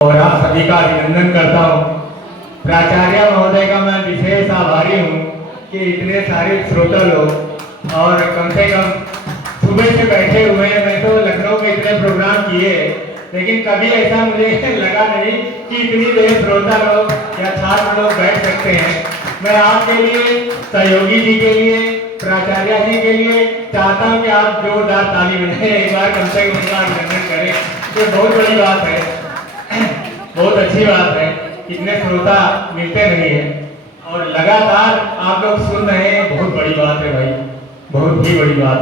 और आप सभी का अभिनंदन करता हूँ। प्राचार्य महोदय का मैं विशेष आभारी हूँ कि इतने सारे श्रोता लोग और कम से कम सुबह से बैठे हुए हैं। मैं तो लखनऊ में इतने प्रोग्राम किए लेकिन कभी ऐसा मुझे लगा नहीं कि इतनी देर श्रोता लोग या छात्र लोग बैठ सकते हैं। मैं आपके लिए, सहयोगी जी के लिए, प्राचार्य जी के लिए चाहता हूँ कि आप जोरदार ताली बजाएं, एक बार कम से कम उनका अभिनंदन करें। ये बहुत बड़ी बात है, बहुत अच्छी बात है। इतने श्रोता मिलते नहीं है और लगातार आप लोग सुन रहे हैं, बहुत बड़ी बात है भाई, बहुत ही बड़ी बात।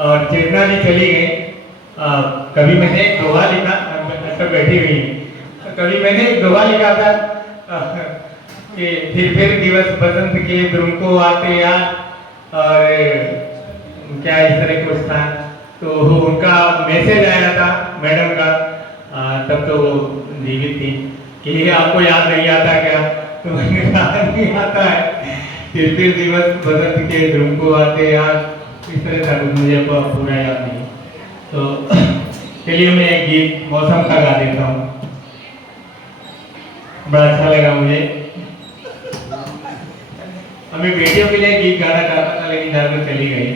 और चेतना भी चली गई। कभी मैंने एक दोहा लिखा, अच्छा बैठी हुई, कभी मैंने एक दोहा लिखा था कि फिर दिवस बसंत के ध्रुव को आते यार, और क्या इस तरह कुछ था। तो उनका मैसेज आया था मैडम का, तब तो वो जीवित थी, कि आपको याद नहीं आता क्या? तो मैंने कहा नहीं आता है। फिर दिवस बसंत के ध्रुव को आते यार, इस तरह था, मुझे पूरा याद नहीं। तो चलिए मैं एक गीत मौसम का गा देता हूँ, बड़ा अच्छा लगा मुझे। हमें बेटियों के लिए गीत गाना चाहता था लेकिन जाकर चली गई।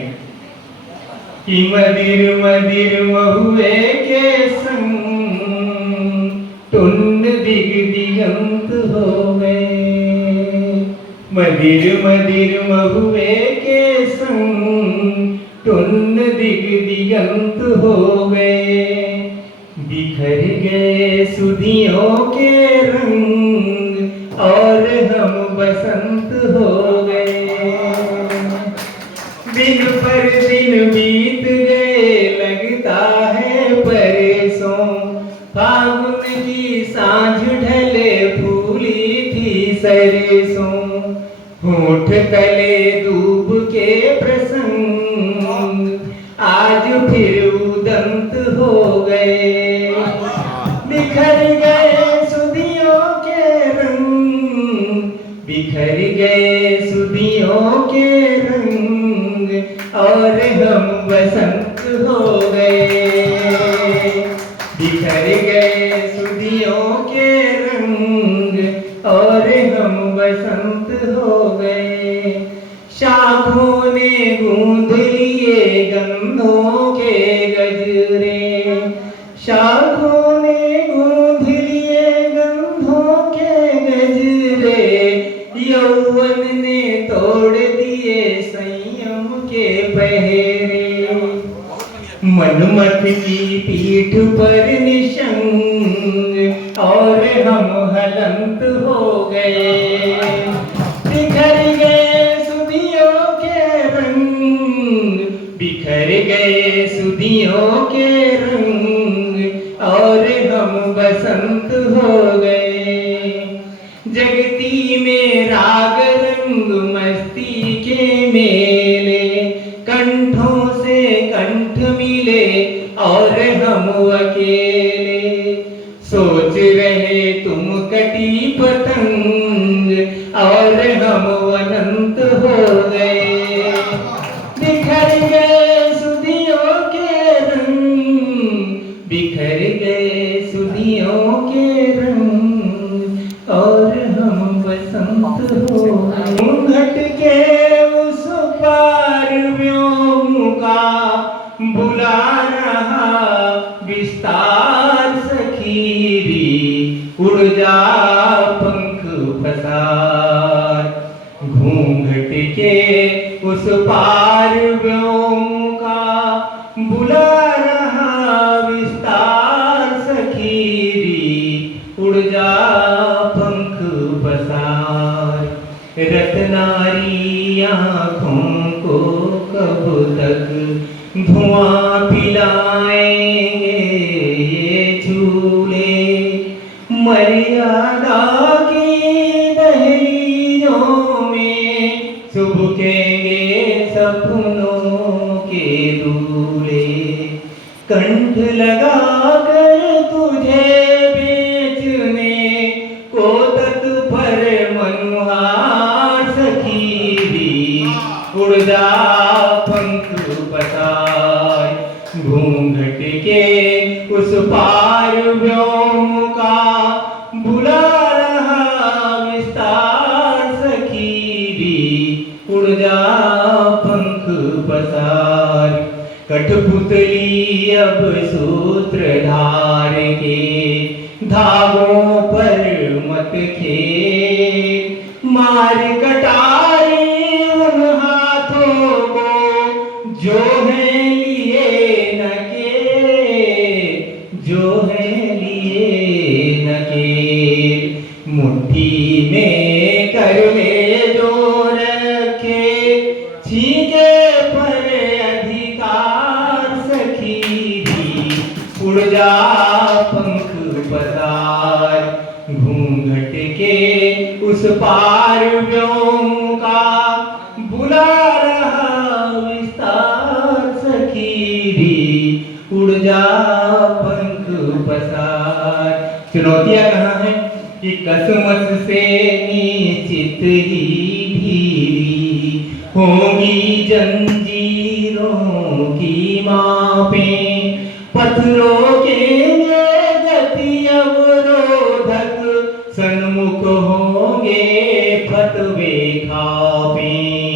कि मदिर मदिर महुए के संग टुंड दिग दिगंत हो गए। मदिर मदिर महुए के संग टुंड दिग दिगंत हो गए। बिखर गए सुधियों के रंग और हम बसंत हो गए। दिन पर दिन बीत गए लगता है परेशों। फागुन की सांझ ढले फूली थी सरसों। होठ तले दूब के प्रसंग आज फिर उदंत हो गए। बिखर गए सुधियों के रंग, बिखर गए सुधियों के रंग और हम बसंत हो गए। बिखर गए सुधियों के रंग और हम बसंत हो गए। शाखों ने गूंथ लिए गंधों के गजरे। शाखों ने गूंथ लिए गंधों के गजरे। यौवन ने तोड़ दिए संयम के पहरे। मनमत की पीठ पर निशंग और हम हलंत हो गए। बिखर गए सुधियों के रंग, बिखर गए सुधियों के रंग और हम बसंत हो गए। जगती में राग रंग मस्ती के मेले। कंठों से कंठ मिले और हम अकेले। सोच रहे तुम कटी पतंग और हम अनंत हो गए। बिखर गए सुधियों के रंग, बिखर गए सुधियों के रंग और हम बसंत हो गए। घट के उस पार व्योम का बुला रहा विस्तार सखीरी। उड़ जा पंख पसार। घूंघट के उस पार व्योम का बुला रहा विस्तार सखीरी। उड़ जा पंख पसार। रत्नारी आँखों को कब तक धुआं पिलाएंगे ये झूले। मर्यादा की दहलीजों में सुबकेंगे सपनों के दूल्हे। कंठ लगा कर तुझे बेचने को तत्पर मनुहार सखीरी। उड़ जा पंख पसार। घूंघट के उस पार व्योम अब सूत्रधार के धागों पर मत खेल। मार कटारी उन हाथों को जो है लिए न के, जो है लिए न के। मुट्ठी में कर ले जो रखे छीके पर अधिकार सखी। उड़ जा पंख पसार घूंघट के उस पार व्योम का बुला रहा विस्तार सखी। उड़ जा पंख पसार। चुनौतियां कहाँ है कि कसमस से निश्चित ही ढीली होंगी जंजीरों की मापें। पत्थरों के गति अवरोधक सन्मुख होंगे फतवे खापें।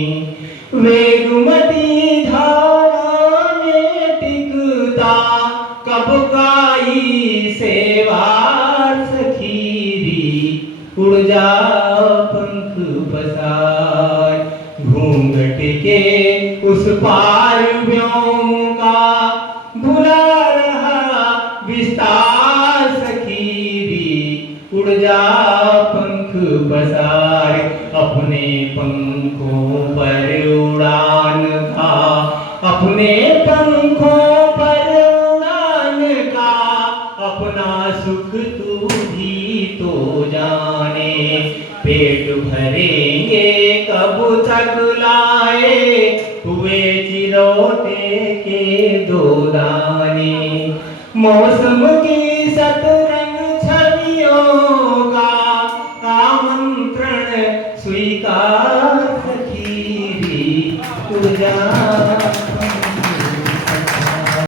वेगमती धारा में टिकता कब काई सेवार सखीरी। उड़ जा पंख पसार घूंघट के उस पार व्योम का बुला रहा विस्तार सखीरी। उड़ जा पंख पसार अपने पंखों पर उड़ान का, अपने पंखों पर उड़ान का। अपना सुख तू भी तो जाने पेट भरेंगे कब तक लाए हुए चिरोटे के दो दाने। मौसम की सतरंग छवियों का आमंत्रण स्वीकार